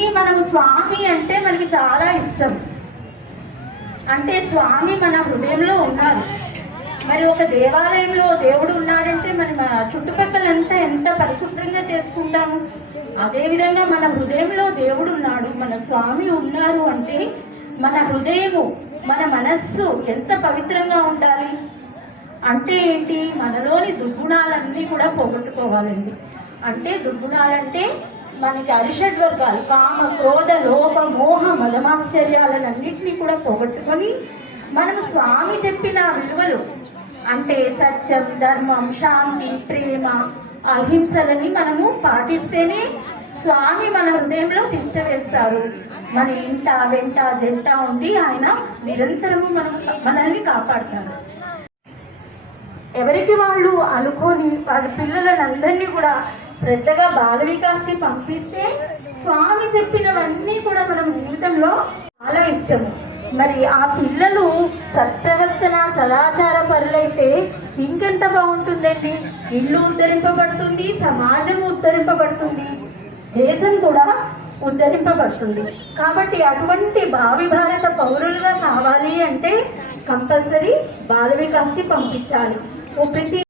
ఇవన్నీ మనం స్వామి అంటే మనకి చాలా ఇష్టం. అంటే స్వామి మన హృదయంలో ఉన్నారు. మరి ఒక దేవాలయంలో దేవుడు ఉన్నాడంటే మన చుట్టుపక్కలంతా ఎంత పరిశుభ్రంగా చేసుకుంటాము. అదేవిధంగా మన హృదయంలో దేవుడు ఉన్నాడు, మన స్వామి ఉన్నారు అంటే మన హృదయము, మన మనస్సు ఎంత పవిత్రంగా ఉండాలి. అంటే ఏంటి? మనలోని దుర్గుణాలన్నీ కూడా పోగొట్టుకోవాలండి. అంటే దుర్గుణాలంటే మనకి అరిషడ్ వర్గాలు, కామ, క్రోధ, లోభ, మోహ, మదమాశ్చర్యాలన్నింటినీ కూడా పోగొట్టుకొని మనం స్వామి చెప్పిన విలువలు అంటే సత్యం, ధర్మం, శాంతి, ప్రేమ, అహింసలని మనము పాటిస్తేనే స్వామి మన హృదయంలో తిష్ట వేస్తారు. మన ఇంట వెంట జంట ఉండి ఆయన నిరంతరము మనల్ని కాపాడతారు. ఎవరికి వాళ్ళు అనుకొని వాళ్ళ పిల్లలందరినీ కూడా శ్రద్ధగా బాల వికాస్కి పంపిస్తే స్వామి చెప్పినవన్నీ కూడా మనం జీవితంలో చాలా ఇష్టము. మరి ఆ పిల్లలు సత్ప్రవర్తన, సదాచార పరులైతే ఇంకెంత బాగుంటుందండి. ఇల్లు ఉద్ధరింపబడుతుంది, సమాజం ఉద్ధరింపబడుతుంది, దేశం కూడా ఉద్ధరింపబడుతుంది. కాబట్టి అటువంటి భావి భారత పౌరులుగా కావాలి అంటే కంపల్సరీ బాల వికాస్కి పంపించాలి. ప్రతి